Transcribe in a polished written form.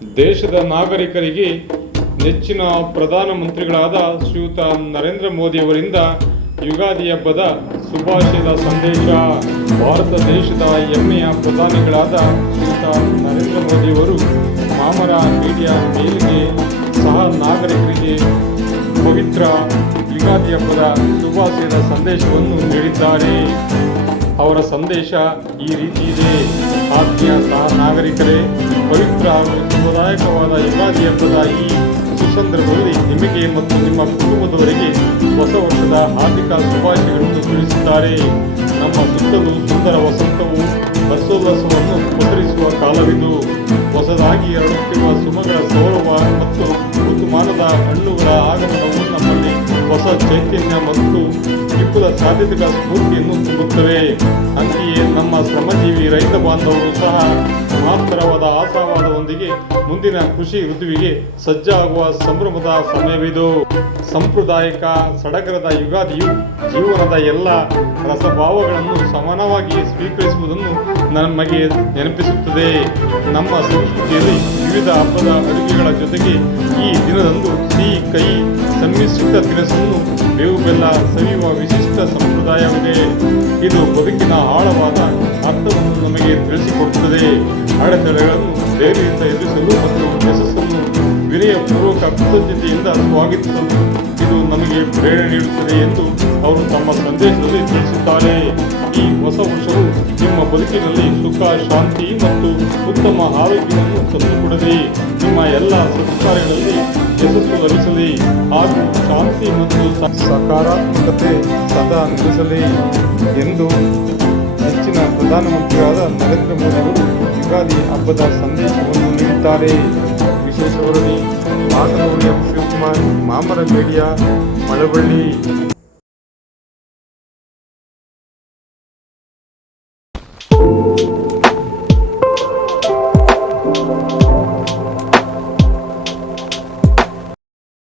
ದೇಶದ ನಾಗರಿಕರಿಗೆ ನೆಚ್ಚಿನ ಪ್ರಧಾನಮಂತ್ರಿಗಳಾದ ಶ್ರೀಯುತ ನರೇಂದ್ರ ಮೋದಿಯವರಿಂದ ಯುಗಾದಿ ಹಬ್ಬದ ಶುಭಾಶಯದ ಸಂದೇಶ. ಭಾರತ ದೇಶದ ಹೆಮ್ಮೆಯ ಪ್ರಧಾನಿಗಳಾದ ಶ್ರೀಯುತ ನರೇಂದ್ರ ಮೋದಿಯವರು ಮಾಮರ ಮೀಡಿಯಾ ಮೇಲ್ಗೆ ಸಹ ನಾಗರಿಕರಿಗೆ ಪವಿತ್ರ ಯುಗಾದಿ ಹಬ್ಬದ ಶುಭಾಶಯದ ಸಂದೇಶವನ್ನು ನೀಡಿದ್ದಾರೆ. ಅವರ ಸಂದೇಶ ಈ ರೀತಿ ಇದೆ: ಆತ್ಮೀಯ ಸಹ ನಾಗರಿಕರೇ, ಪವಿತ್ರ ಹಾಗೂ ಶುಭದಾಯಕವಾದ ಯುಗಾದಿ ಹಬ್ಬದ ಈ ಸುಸಂದರ್ಭದಲ್ಲಿ ನಿಮಗೆ ಮತ್ತು ನಿಮ್ಮ ಕುಟುಂಬದವರಿಗೆ ಹೊಸ ವರ್ಷದ ಹಾರ್ದಿಕ ಶುಭಾಶಯಗಳನ್ನು ತಿಳಿಸುತ್ತಾರೆ. ನಮ್ಮ ಸುತ್ತಲೂ ಸುಂದರ ವಸಂತವು ಹರ್ಷೋಲ್ಲಾಸವನ್ನು ಪಸರಿಸುವ ಕಾಲವಿದು. ಹೊಸದಾಗಿ ಹರಡುತ್ತಿರುವ ಸುಮಗಳ ಸೌರಭ ಮತ್ತು ಋತುಮಾನದ ಹಣ್ಣುಗಳ ಆಗಮನವು ನಮ್ಮಲ್ಲಿ ಹೊಸ ಚೈತನ್ಯ ಮತ್ತು ವಿಪುಲ ಸಾಧ್ಯತೆಗಳ ಸ್ಫೂರ್ತಿಯನ್ನು ತುಂಬುತ್ತವೆ. ಅಂತೆಯೇ ನಮ್ಮ ಶ್ರಮಜೀವಿ ರೈತ ಬಾಂಧವರು ಸಹ ಮಹತ್ತರವಾದ ಆಶಾವಾದದೊಂದಿಗೆ ಮುಂದಿನ ಕೃಷಿ ಋತುವಿಗೆ ಸಜ್ಜಾಗುವ ಸಂಭ್ರಮದ ಸಮಯವಿದು. ಸಾಂಪ್ರದಾಯಿಕ ಸಡಗರದ ಯುಗಾದಿಯು ಜೀವನದ ಎಲ್ಲ ರಸಭಾವಗಳನ್ನು ಸಮಾನವಾಗಿ ಸ್ವೀಕರಿಸುವುದನ್ನು ನಮಗೆ ನೆನಪಿಸುತ್ತದೆ. ನಮ್ಮ ಸಂಸ್ಕೃತಿಯಲ್ಲಿ ವಿವಿಧ ಹಬ್ಬದ ಅಡುಗೆಗಳ ಜೊತೆಗೆ ಈ ದಿನದಂದು ಸಿಹಿ ಕಹಿ ಸಮ್ಮಿಶ್ರಿತ ತಿನಿಸನ್ನು ಬೇವು ಬೆಲ್ಲ ಸವಿಯುವ ವಿಶಿಷ್ಟ ಸಂಪ್ರದಾಯವಿದೆ. ಇದು ಬದುಕಿನ ಆಳವಾದ ಅರ್ಥವನ್ನು ನಮಗೆ ತಿಳಿಸಿಕೊಡುತ್ತದೆ. ಅಡೆತಡೆಗಳನ್ನು ಧೈರ್ಯದಿಂದ ಎದುರಿಸಲು ಮತ್ತು ಯಶಸ್ಸನ್ನು ವಿನಯಪೂರ್ವಕ ಕೃತಜ್ಞತೆಯಿಂದ ಸ್ವಾಗತಿಸಲು ಇದು ನಮಗೆ ಪ್ರೇರಣೆ ನೀಡುತ್ತದೆ ಎಂದು ಅವರು ತಮ್ಮ ಸಂದೇಶದಲ್ಲಿ ತಿಳಿಸುತ್ತಾರೆ. ಈ ಹೊಸ ವರ್ಷವು ನಿಮ್ಮ ಬದುಕಿನಲ್ಲಿ ಸುಖ, ಶಾಂತಿ ಮತ್ತು ಉತ್ತಮ ಆರೋಗ್ಯವನ್ನು ತಂದುಕೊಡಲಿ. ನಿಮ್ಮ ಎಲ್ಲ ಸತ್ಕಾರ್ಯಗಳಲ್ಲಿ ಯಶಸ್ಸು ಲಭಿಸಲಿ ಹಾಗೂ ಶಾಂತಿ ಮತ್ತು ಸಕಾರಾತ್ಮಕತೆ ಸದಾ ನೆಲೆಸಲಿ ಎಂದು ಹೆಚ್ಚಿನ ಪ್ರಧಾನಮಂತ್ರಿಯಾದ ನರೇಂದ್ರ ಮೋದಿ ಅವರು ಯುಗಾದಿ ಹಬ್ಬದ ಸಂದೇಶವನ್ನು ನೀಡಿದ್ದಾರೆ. ವಿಶೇಷ ವರದಿ: ಮಾತನಾಡಿದ ಶಿವಕುಮಾರ್, ಮಾಮರ ಮೀಡಿಯಾ, ಮಳವಳ್ಳಿ.